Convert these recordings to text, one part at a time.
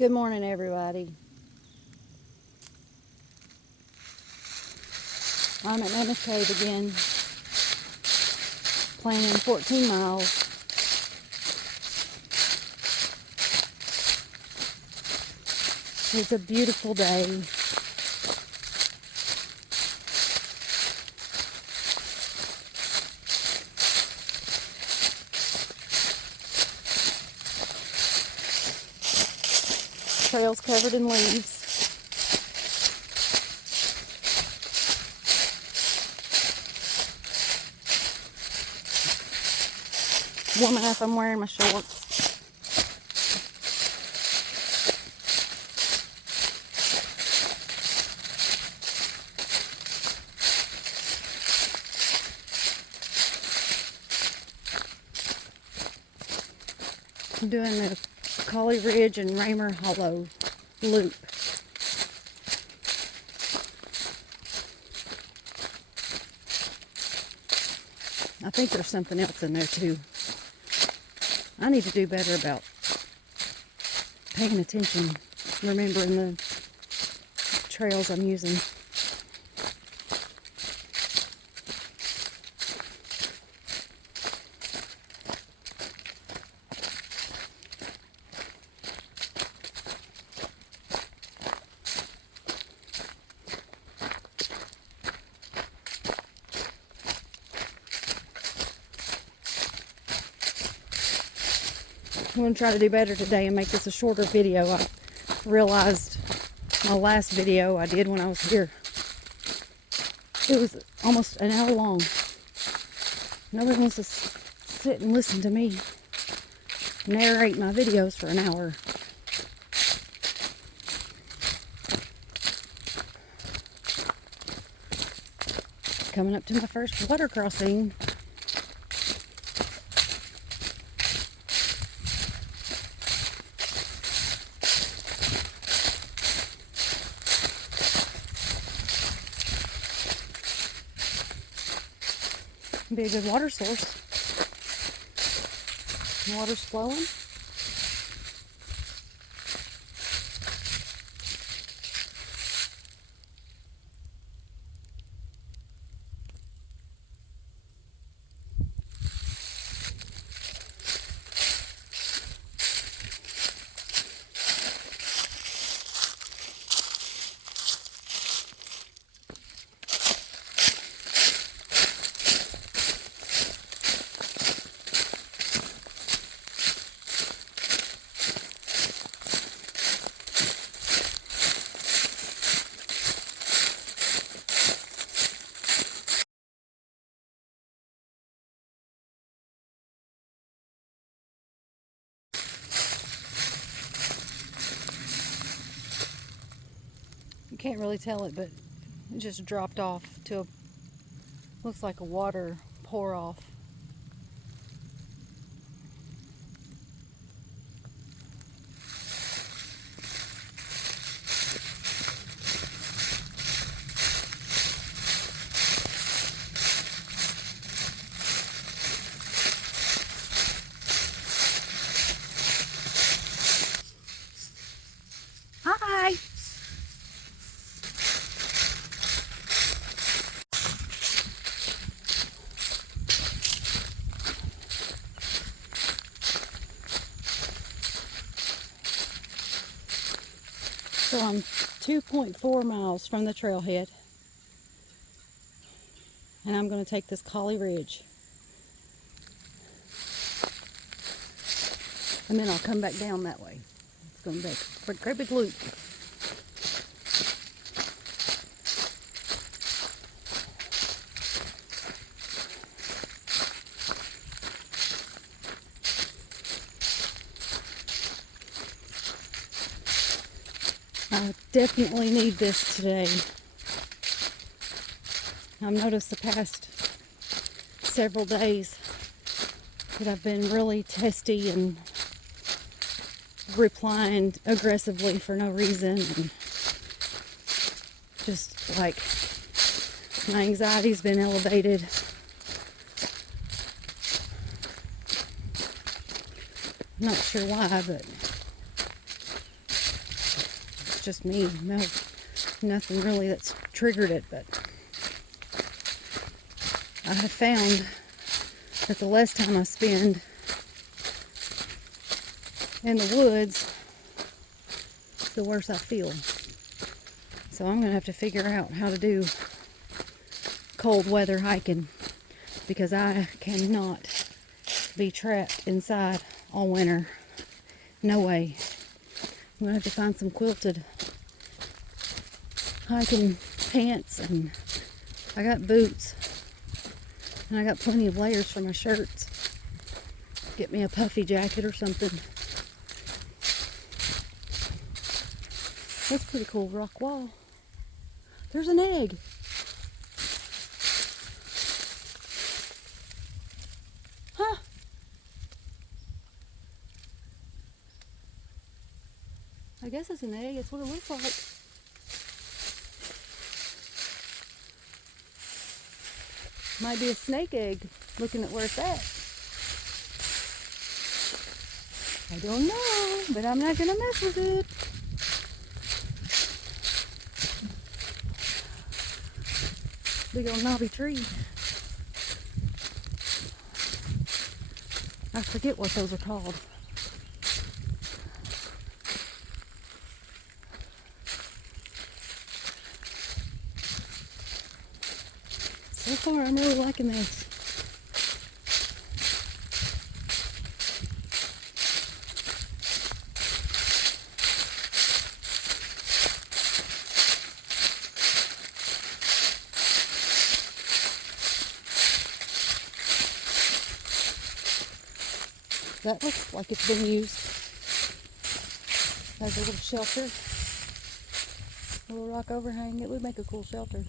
Good morning, everybody. I'm at Mammoth Cave again, planning 14 miles. It's a beautiful day. Trails covered in leaves. Warming up, I'm wearing my shorts. I'm doing the Collie Ridge and Raymer Hollow loop. I think there's something else in there too. I need to do better about paying attention, remembering the trails I'm using. I'm going to try to do better today and make this a shorter video. I realized my last video I did when I was here, it was almost an hour long. Nobody wants to sit and listen to me narrate my videos for an hour. Coming up to my first water crossing. Be a good water source. Water's flowing. You can't really tell it, but it just dropped off to a, looks like a water pour off. Hi! So I'm 2.4 miles from the trailhead, and I'm going to take this Collie Ridge, and then I'll come back down that way. It's going to be a great big loop. I definitely need this today. I've noticed the past several days that I've been really testy and replying aggressively for no reason, and just like my anxiety's been elevated. I'm not sure why, but just me. No, nothing really that's triggered it, but I have found that the less time I spend in the woods, the worse I feel. So I'm going to have to figure out how to do cold weather hiking, because I cannot be trapped inside all winter. No way. I'm going to have to find some quilted hiking pants, and I got boots, and I got plenty of layers for my shirts. Get me a puffy jacket or something. That's a pretty cool rock wall. There's an egg. Huh? I guess it's an egg. It's what it looks like. Might be a snake egg, looking at where it's at. I don't know, but I'm not gonna mess with it. Big old knobby tree. I forget what those are called. So far, I'm really liking this. That looks like it's been used as a little shelter. A little rock overhang. It would make a cool shelter.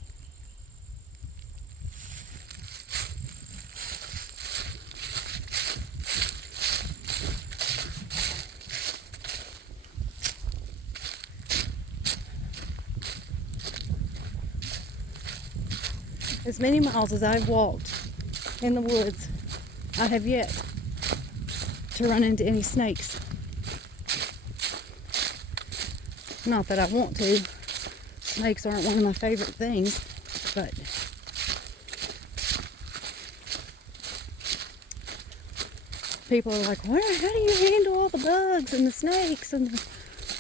As many miles as I've walked in the woods, I have yet to run into any snakes. Not that I want to. Snakes aren't one of my favorite things, but people are like, how do you handle all the bugs and the snakes? And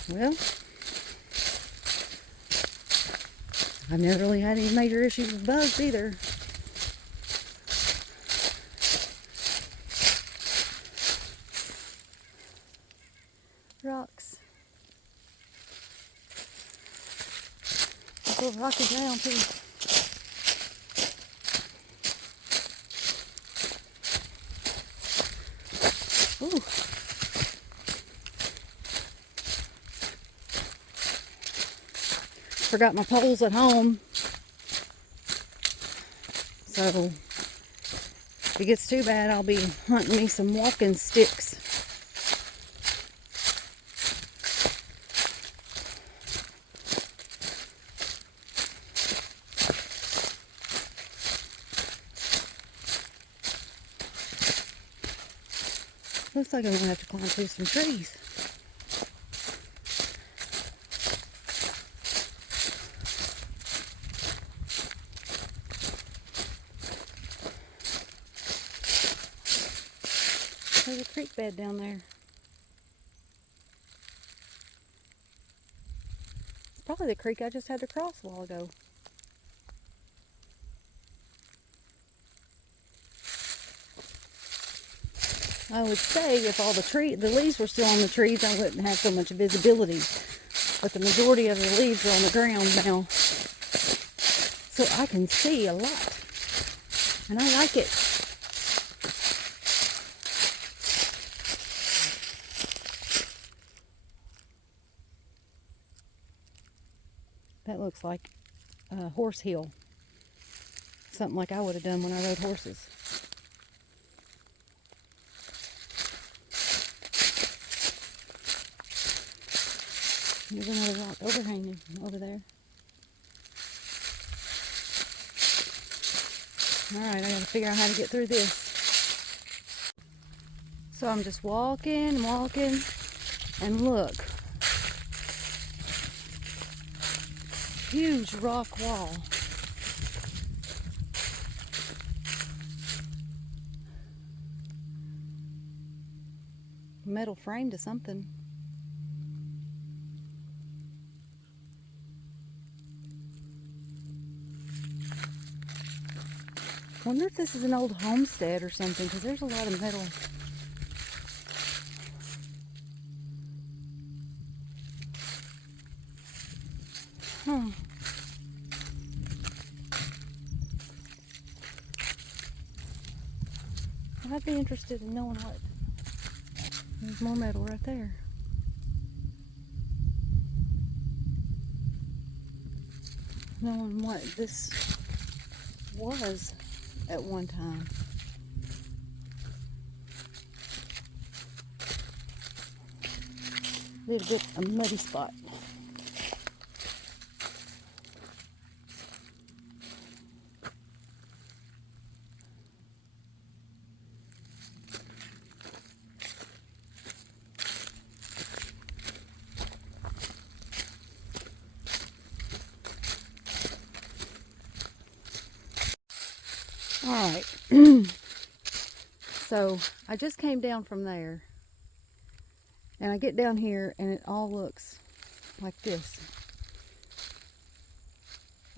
well, I've never really had any major issues with bugs either. Rocks. This little rocky ground too. Ooh. Forgot my poles at home. So if it gets too bad, I'll be hunting me some walking sticks. Looks like I'm gonna have to climb through some trees. There's a creek bed down there. It's probably the creek I just had to cross a while ago. I would say if all the leaves were still on the trees, I wouldn't have so much visibility. But the majority of the leaves are on the ground now. So I can see a lot. And I like it. That looks like a horse hill. Something like I would have done when I rode horses. There's another rock overhanging over there. Alright, I gotta figure out how to get through this. So I'm just walking, and look. huge rock wall. Metal frame to something. Wonder if this is an old homestead or something, because there's a lot of metal. Huh. I'd be interested in knowing what. There's more metal right there. Knowing what this was at one time. Be a bit a muddy spot. Alright, so I just came down from there, and I get down here and it all looks like this.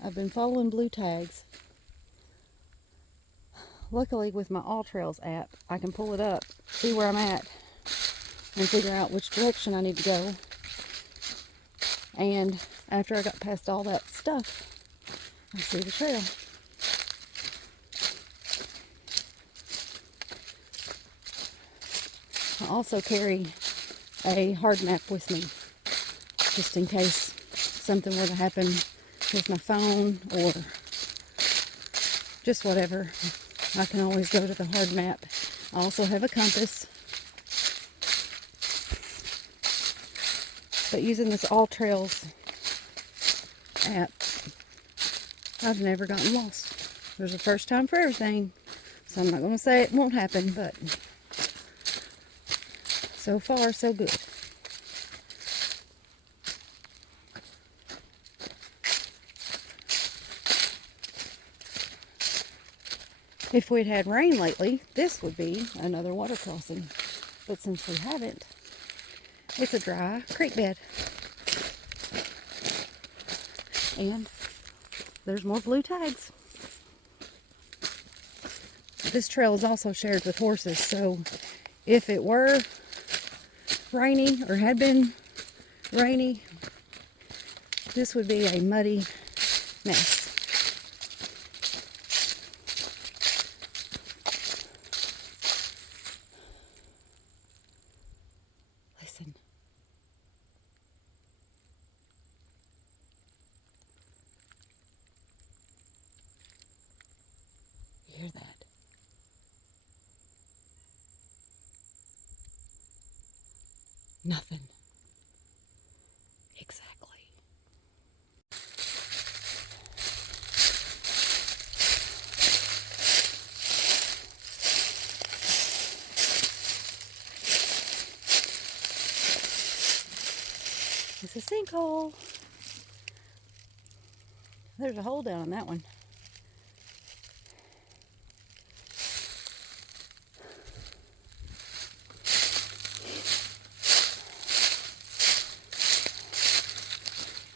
I've been following blue tags. Luckily with my All Trails app, I can pull it up, see where I'm at, and figure out which direction I need to go. And after I got past all that stuff, I see the trail. I also carry a hard map with me, just in case something were to happen with my phone or just whatever. I can always go to the hard map. I also have a compass. But using this All Trails app, I've never gotten lost. There's a first time for everything, so I'm not going to say it won't happen, but so far, so good. If we'd had rain lately, this would be another water crossing. But since we haven't, it's a dry creek bed. And there's more blue tags. This trail is also shared with horses, so if it were rainy or had been rainy, this would be a muddy mess. Listen. You hear that? Nothing. Exactly. It's a sinkhole. There's a hole down on that one.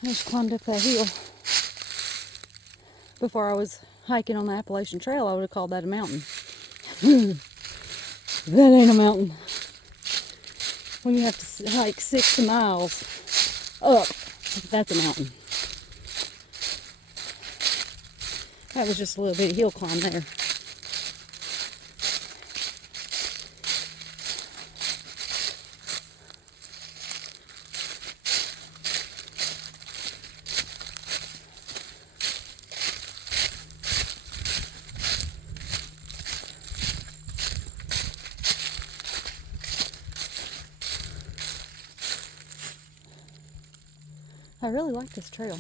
I just climbed up that hill. Before I was hiking on the Appalachian Trail, I would have called that a mountain. That ain't a mountain. When you have to hike 6 miles up, that's a mountain. That was just a little bit of hill climb there. I really like this trail.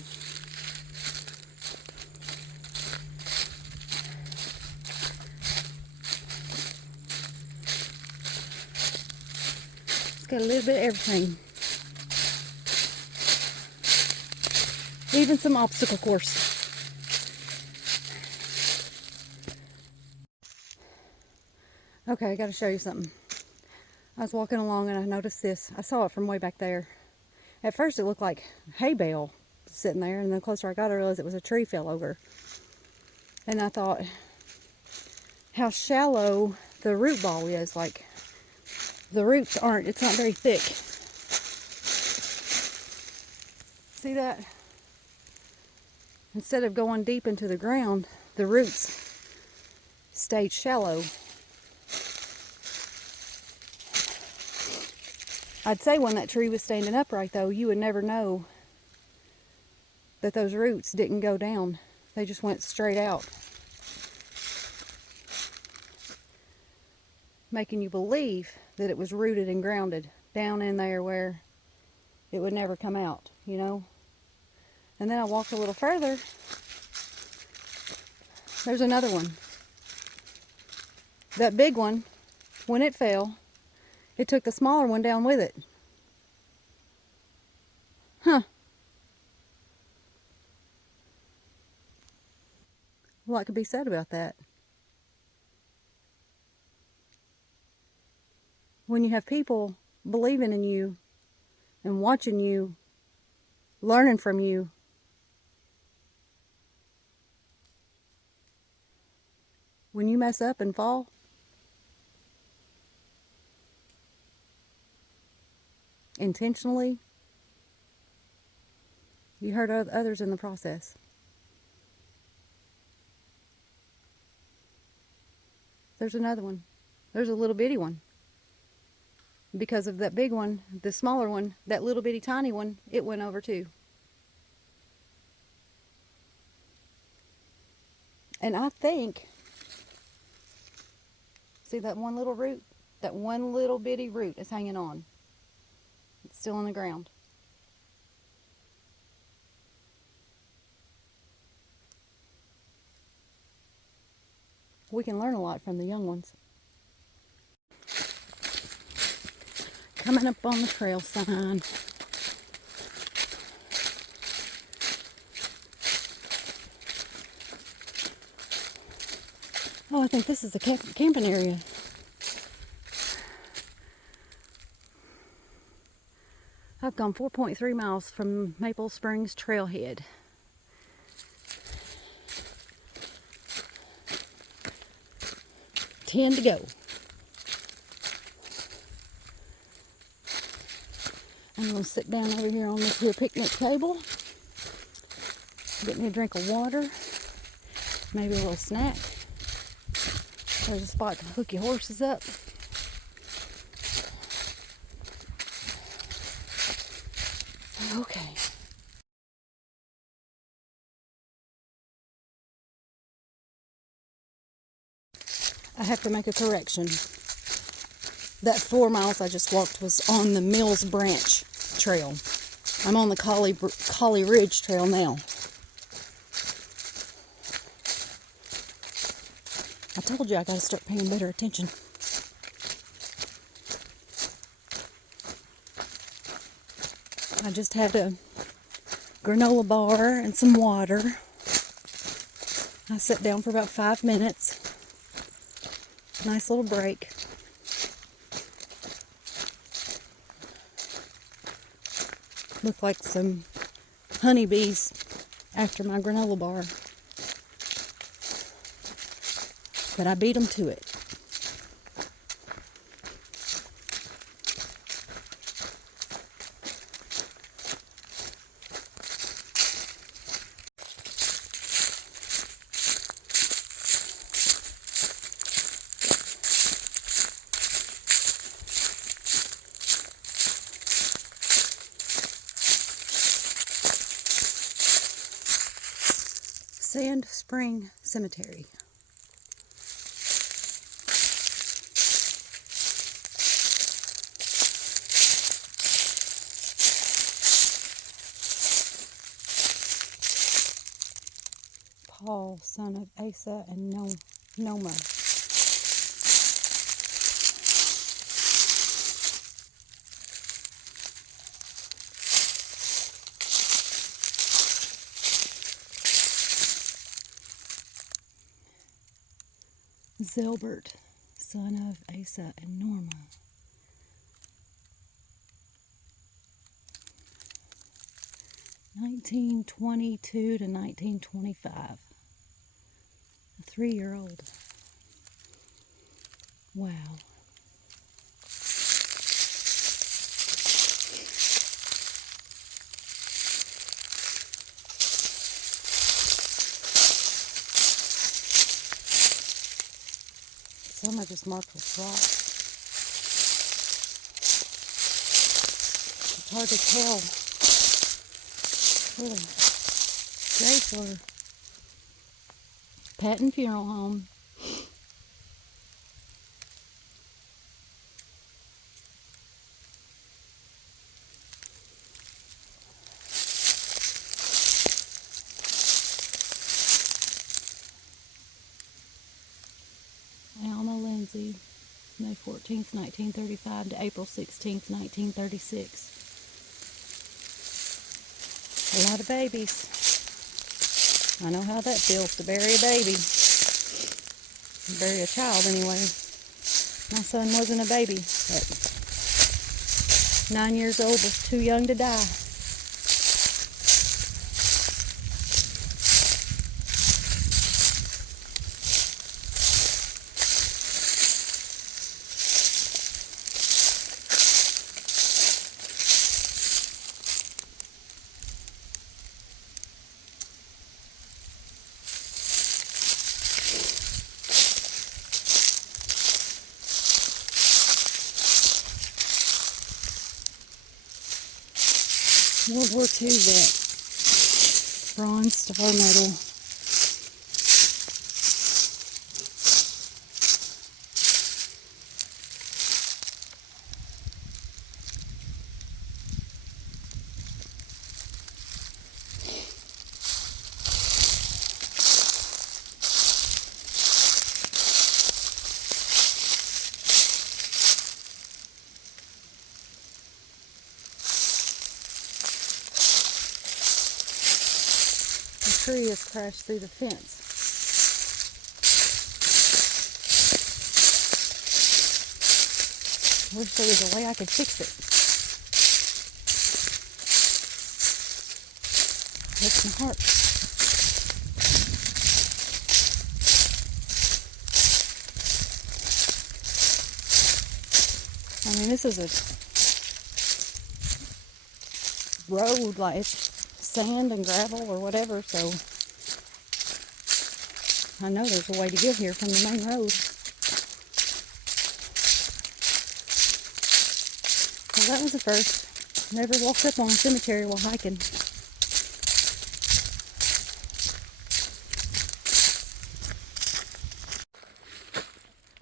It's got a little bit of everything. Even some obstacle course. Okay, I gotta show you something. I was walking along and I noticed this. I saw it from way back there. At first it looked like hay bale sitting there, and the closer I got I realized it was a tree fell over. And I thought how shallow the root ball is. Like, the roots aren't, it's not very thick. See that? Instead of going deep into the ground, the roots stayed shallow. I'd say when that tree was standing upright though, you would never know that those roots didn't go down. They just went straight out, making you believe that it was rooted and grounded down in there where it would never come out, you know? And then I walked a little further. There's another one. That big one, when it fell, it took the smaller one down with it. Huh. A lot could be said about that. When you have people believing in you and watching you, learning from you, when you mess up and fall, intentionally, you hurt others in the process. There's another one. There's a little bitty one. Because of that big one, the smaller one, that little bitty tiny one, it went over too. And I think, see that one little root? That one little bitty root is hanging on. It's still on the ground. We can learn a lot from the young ones. Coming up on the trail sign. Oh, I think this is the camping area. I've gone 4.3 miles from Maple Springs Trailhead. Ten to go. I'm going to sit down over here on this here picnic table. Get me a drink of water. Maybe a little snack. There's a spot to hook your horses up. Okay. I have to make a correction. That 4 miles I just walked was on the Mills Branch Trail. I'm on the Collie Ridge Trail now. I told you I gotta start paying better attention. I just had a granola bar and some water. I sat down for about 5 minutes. Nice little break. Looked like some honeybees after my granola bar. But I beat them to it. Sand Spring Cemetery. Paul, son of Asa and Noma. Zelbert, son of Asa and Norma. (1922 to 1925). A 3-year-old. Wow. Some are just marked with rocks. It's hard to tell where the graves were. Patton Funeral Home. Alma Lindsay, May 14th, 1935 to April 16th, 1936. A lot of babies. I know how that feels to bury a baby. Bury a child anyway. My son wasn't a baby, but 9 years old was too young to die. World War II vet. Bronze Star Medal. The tree has crashed through the fence. I wish there was a way I could fix it. Hurts my heart. I mean, this is a road, like it's sand and gravel or whatever, so I know there's a way to get here from the main road. Well, that was the first. Never walked up on a cemetery while hiking.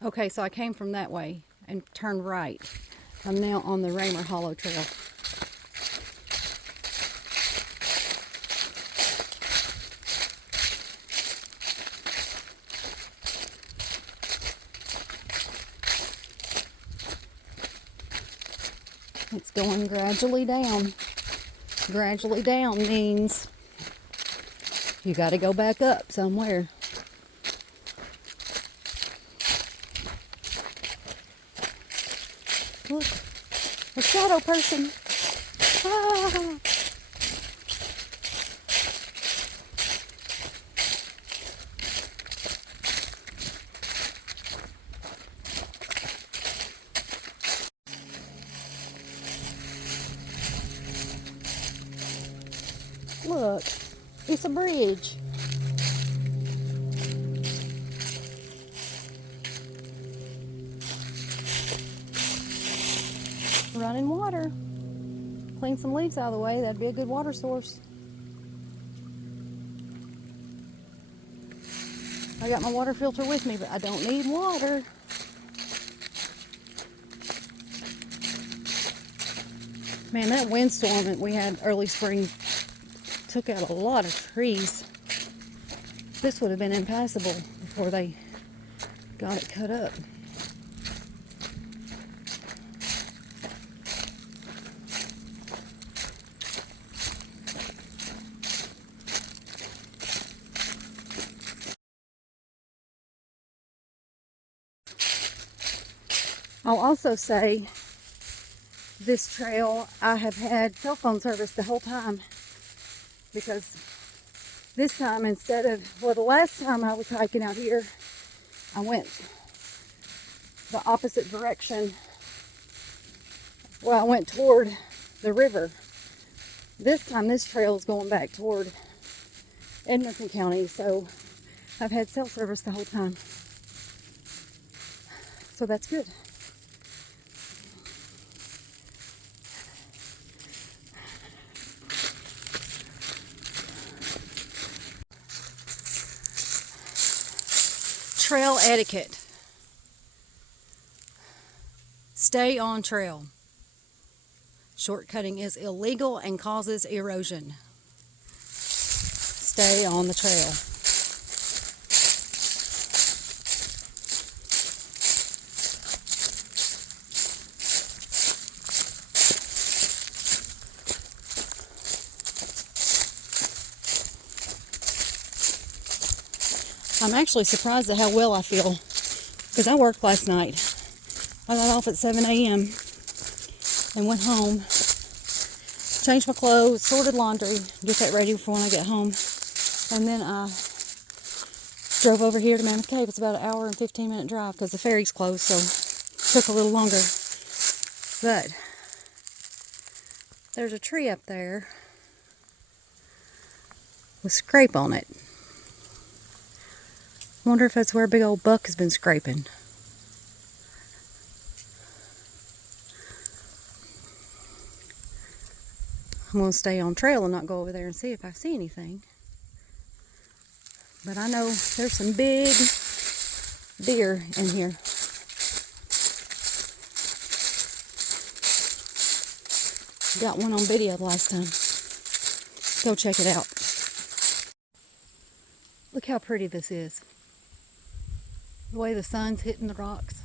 Okay, so I came from that way and turned right. I'm now on the Raymer Hollow Trail. It's going gradually down. Gradually down means you got to go back up somewhere. Look, a shadow person. Ah. Look, it's a bridge. Running water. Clean some leaves out of the way, that'd be a good water source. I got my water filter with me, but I don't need water. Man, that windstorm that we had early spring took out a lot of trees. This would have been impassable before they got it cut up. I'll also say this trail, I have had cell phone service the whole time, because this time instead of, well, the last time I was hiking out here, I went the opposite direction. Well, I went toward the river. This time this trail is going back toward Edmonton County, so I've had cell service the whole time. So that's good. Trail etiquette. Stay on trail. Shortcutting is illegal and causes erosion. Stay on the trail. I'm actually surprised at how well I feel, because I worked last night. I got off at 7 a.m. and went home, changed my clothes, sorted laundry, get that ready for when I get home, and then I drove over here to Mammoth Cave. It's about an hour and 15-minute drive because the ferry's closed, so it took a little longer. But there's a tree up there with scrape on it. Wonder if that's where a big old buck has been scraping. I'm going to stay on trail and not go over there and see if I see anything. But I know there's some big deer in here. Got one on video the last time. Go check it out. Look how pretty this is. The way the sun's hitting the rocks.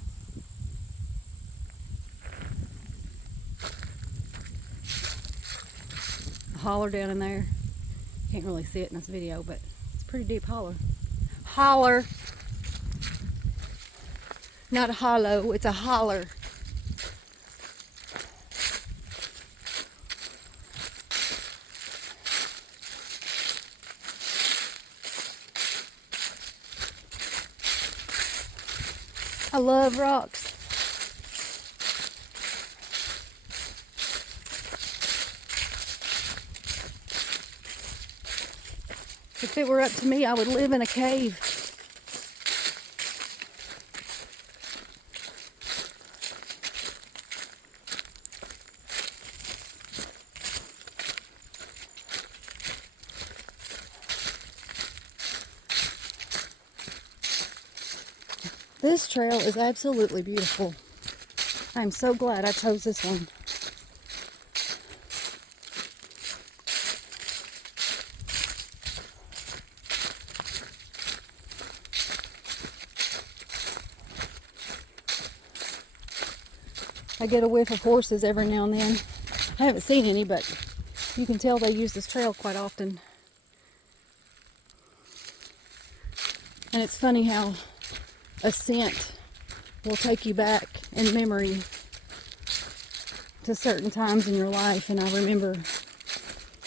A holler down in there. Can't really see it in this video, but it's a pretty deep holler. Holler. Not a hollow, it's a holler. I love rocks. If it were up to me, I would live in a cave. This trail is absolutely beautiful. I'm so glad I chose this one. I get a whiff of horses every now and then. I haven't seen any, but you can tell they use this trail quite often. And it's funny how a scent will take you back in memory to certain times in your life. And I remember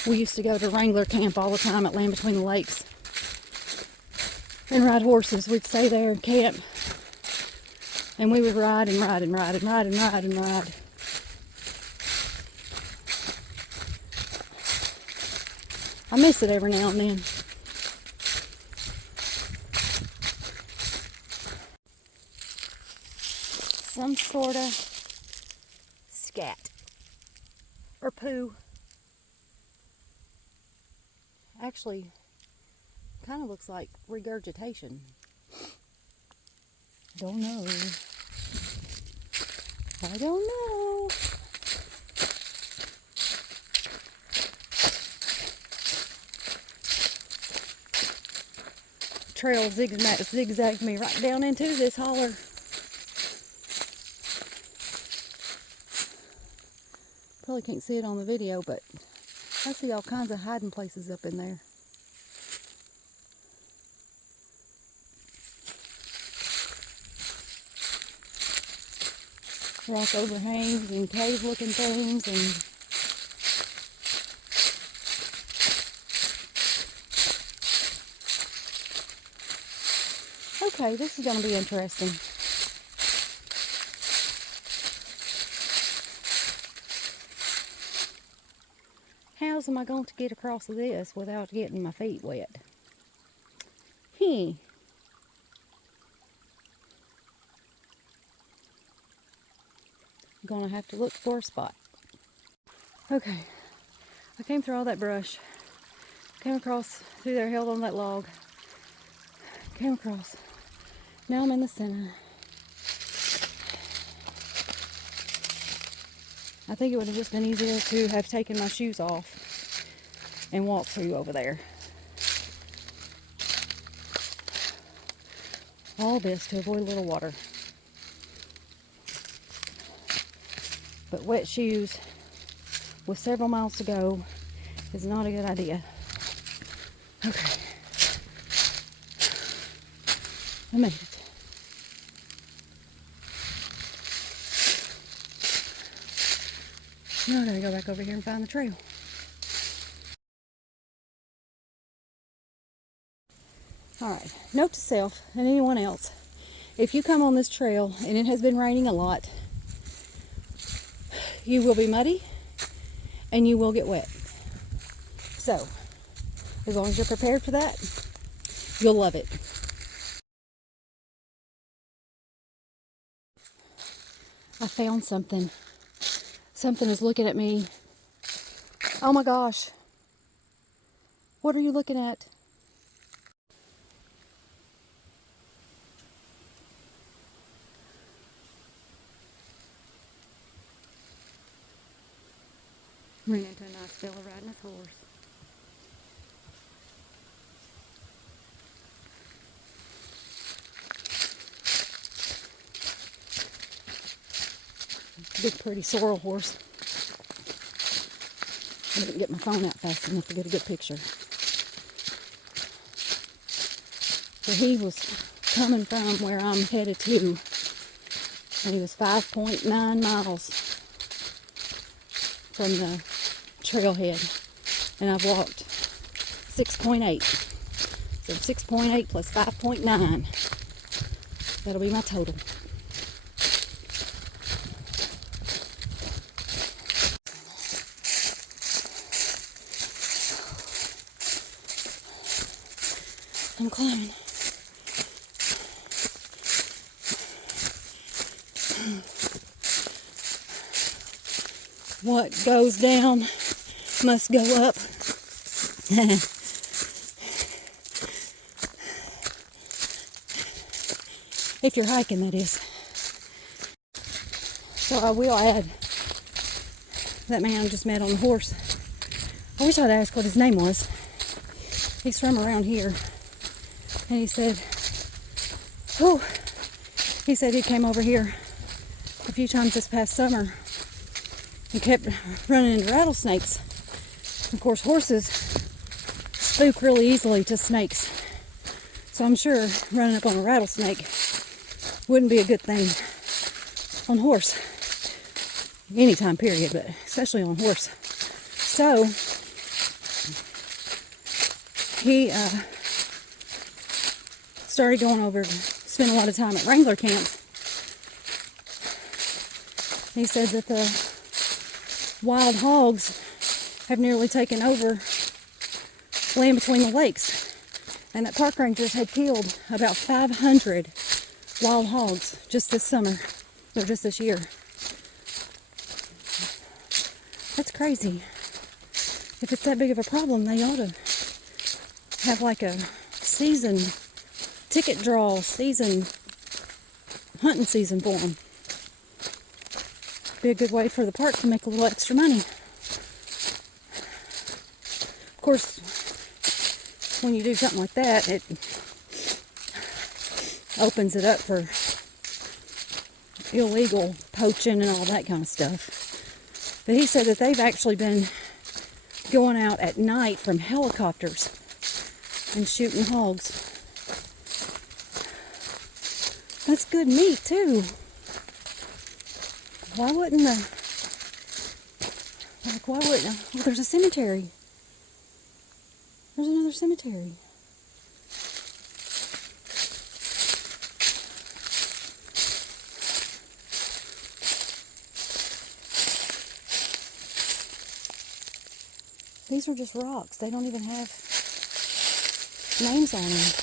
we used to go to Wrangler Camp all the time at Land Between the Lakes and ride horses. We'd stay there and camp, and we would ride and ride and ride and ride and ride and ride. I miss it every now and then. Some sort of scat or poo. Actually, kind of looks like regurgitation. Don't know. I don't know. Trail zigzagged me right down into this holler. Probably can't see it on the video, but I see all kinds of hiding places up in there. rock overhangs and cave looking things, and okay, this is going to be interesting. How am I going to get across this without getting my feet wet? Gonna have to look for a spot. Okay, I came through all that brush, came across through there, held on that log, came across. Now I'm in the center. I think it would have just been easier to have taken my shoes off and walked through over there. All this to avoid a little water. But wet shoes with several miles to go is not a good idea. Okay. I made it. Now I gotta go back over here and find the trail. Alright, note to self and anyone else. If you come on this trail and it has been raining a lot, you will be muddy and you will get wet. So, as long as you're prepared for that, you'll love it. I found something. Something is looking at me. Oh my gosh. What are you looking at? Ran into a nice fella riding his horse. Big pretty sorrel horse. I didn't get my phone out fast enough to get a good picture. So he was coming from where I'm headed to, and he was 5.9 miles from the trailhead, and I've walked 6.8. So 6.8 plus 5.9. That'll be my total. I'm climbing. What goes down must go up. If you're hiking, that is. So I will add that man I just met on the horse. I wish I'd asked what his name was. He's from around here. And he said, oh, he said he came over here a few times this past summer and kept running into rattlesnakes. Of course, horses spook really easily to snakes. So I'm sure running up on a rattlesnake wouldn't be a good thing on horse. Anytime, period, but especially on horse. So he started going over, spent a lot of time at Wrangler camp. He said that the wild hogs have nearly taken over land between the lakes, and that park rangers had killed about 500 wild hogs just this summer, or just this year. That's crazy. If it's that big of a problem, they ought to have like a season ticket draw, hunting season for them. Be a good way for the park to make a little extra money. Of course, when you do something like that, it opens it up for illegal poaching and all that kind of stuff. But he said that they've actually been going out at night from helicopters and shooting hogs. That's good meat too. Why wouldn't why wouldn't, oh, there's a cemetery. There's another cemetery. These are just rocks. They don't even have names on them.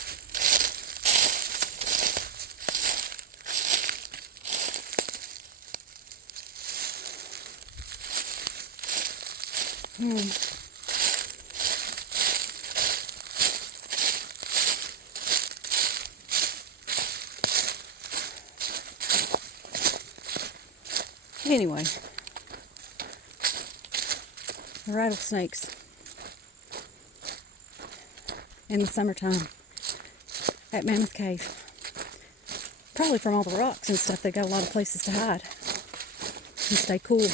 Anyway, rattlesnakes in the summertime at Mammoth Cave. Probably from all the rocks and stuff, they got a lot of places to hide and stay cool.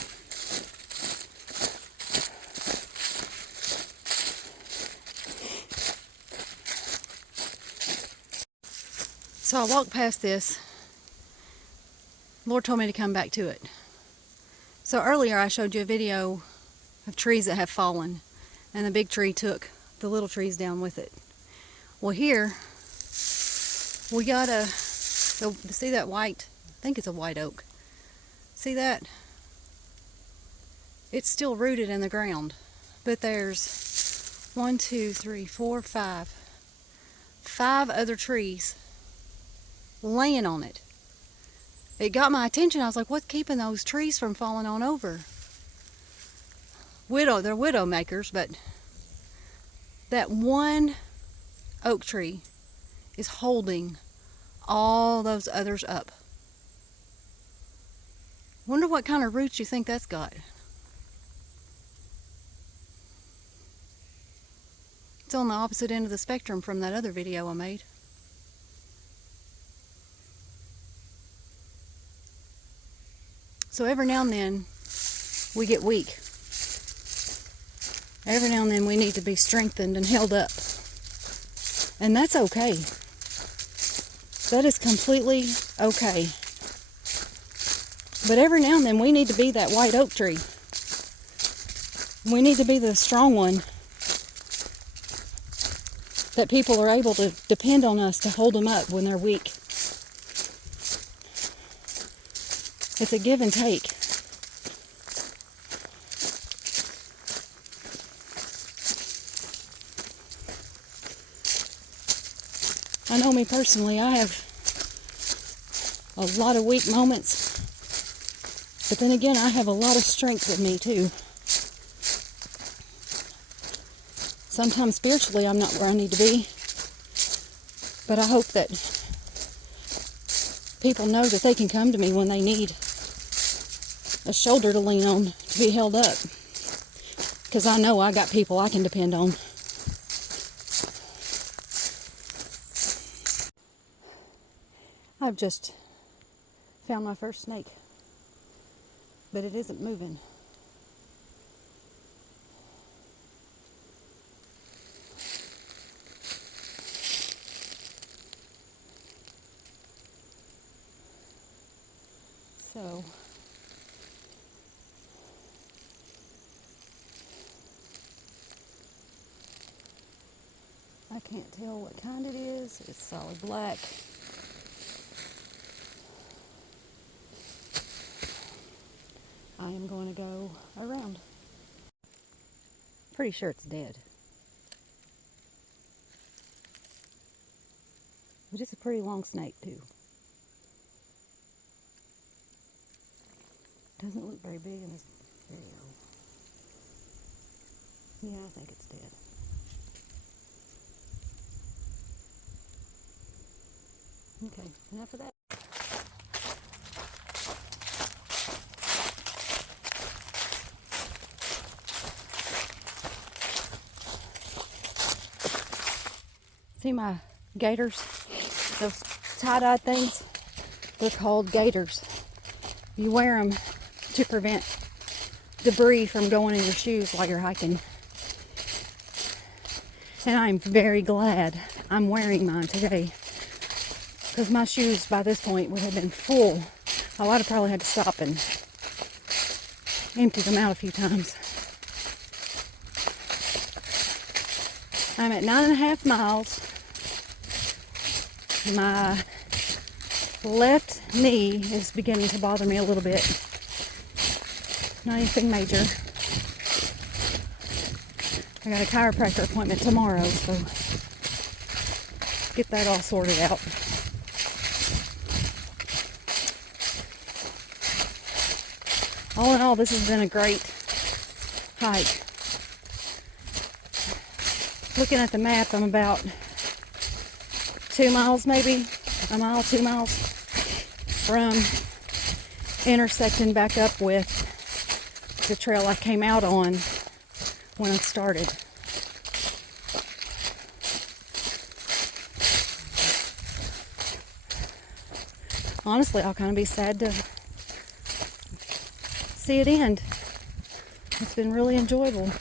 So I walked past this. Lord told me to come back to it. So earlier I showed you a video of trees that have fallen, and the big tree took the little trees down with it. Well, here we got see that white, I think it's a white oak. See that? It's still rooted in the ground, but there's 1, 2, 3, 4, 5 other trees laying on it. It got my attention. I was like, what's keeping those trees from falling on over? They're widow makers, but that one oak tree is holding all those others up. Wonder what kind of roots you think that's got. It's on the opposite end of the spectrum from that other video I made. So every now and then we get weak. Every now and then we need to be strengthened and held up. And that's okay. That is completely okay. But every now and then we need to be that white oak tree. We need to be the strong one that people are able to depend on us to hold them up when they're weak. It's a give and take. I know me personally, I have a lot of weak moments, but then again, I have a lot of strength in me too. Sometimes spiritually, I'm not where I need to be, but I hope that people know that they can come to me when they need a shoulder to lean on to be held up, because I know I got people I can depend on. I've just found my first snake, but it isn't moving. So I can't tell what kind it is. It's solid black. I am going to go around. Pretty sure it's dead. But it's a pretty long snake too. Doesn't look very big in this video. Yeah, I think it's dead. Okay, enough of that. See my gaiters? Those tie-dye things? They're called gaiters. You wear them to prevent debris from going in your shoes while you're hiking. And I'm very glad I'm wearing mine today, because my shoes by this point would have been full. Oh, I'd have probably had to stop and emptied them out a few times. I'm at 9.5 miles. My left knee is beginning to bother me a little bit. Not anything major. I got a chiropractor appointment tomorrow, so get that all sorted out. All in all, this has been a great hike. Looking at the map, I'm about 2 miles, maybe a mile, 2 miles from intersecting back up with the trail I came out on when I started. Honestly, I'll kind of be sad to see it end. It's been really enjoyable.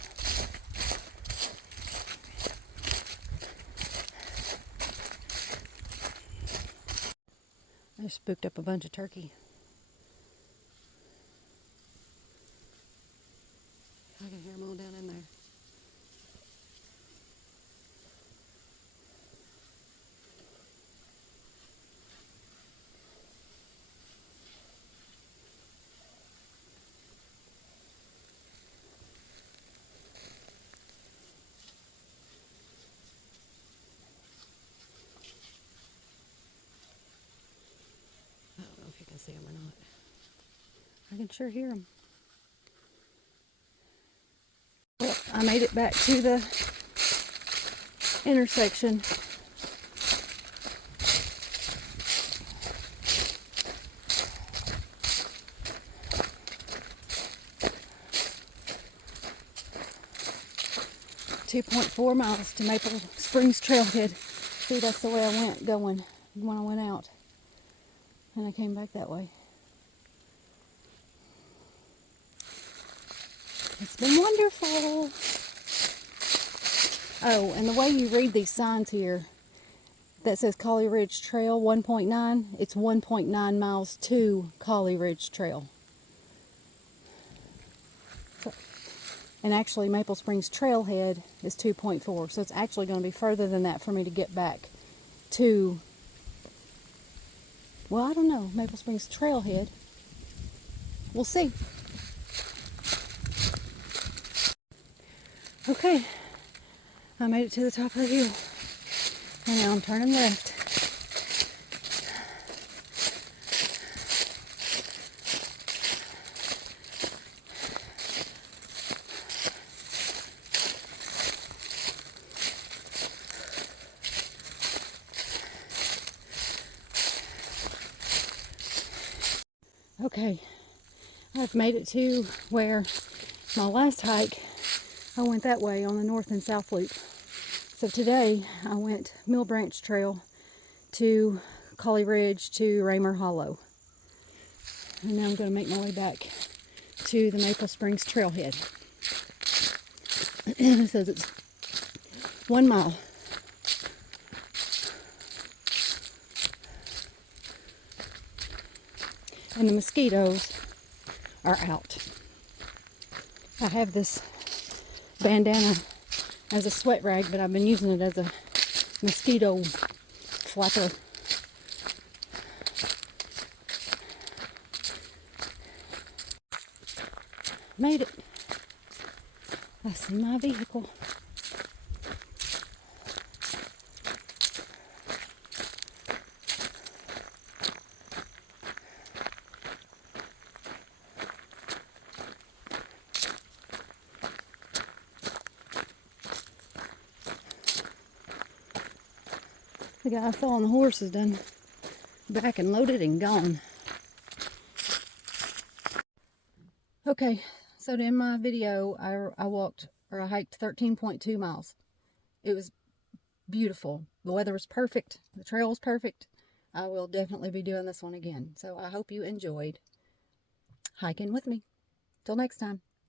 I just spooked up a bunch of turkey. I can hear them all down in there. I don't know if you can see them or not. I can sure hear them. Well, I made it back to the intersection. .4 miles to Maple Springs Trailhead. See, that's the way I went going when I went out. And I came back that way. It's been wonderful. Oh, and the way you read these signs here that says Collie Ridge Trail 1.9, it's 1.9 miles to Collie Ridge Trail. And actually, Maple Springs Trailhead is 2.4, so it's actually going to be further than that for me to get back to, well, I don't know, Maple Springs Trailhead. We'll see. Okay, I made it to the top of the hill, and now I'm turning left. Okay, I've made it to where my last hike, I went that way on the north and south loop. So today I went Mill Branch Trail to Collie Ridge to Raymer Hollow. And now I'm going to make my way back to the Maple Springs Trailhead. It says it's 1 mile. And the mosquitoes are out. I have this bandana as a sweat rag, but I've been using it as a mosquito flapper. Made it. I see my vehicle. The guy I saw on the horse is done back and loaded and gone. Okay, so to end my video, I walked, or I hiked 13.2 miles. It was beautiful. The weather was perfect. The trail was perfect. I will definitely be doing this one again. So I hope you enjoyed hiking with me. Till next time.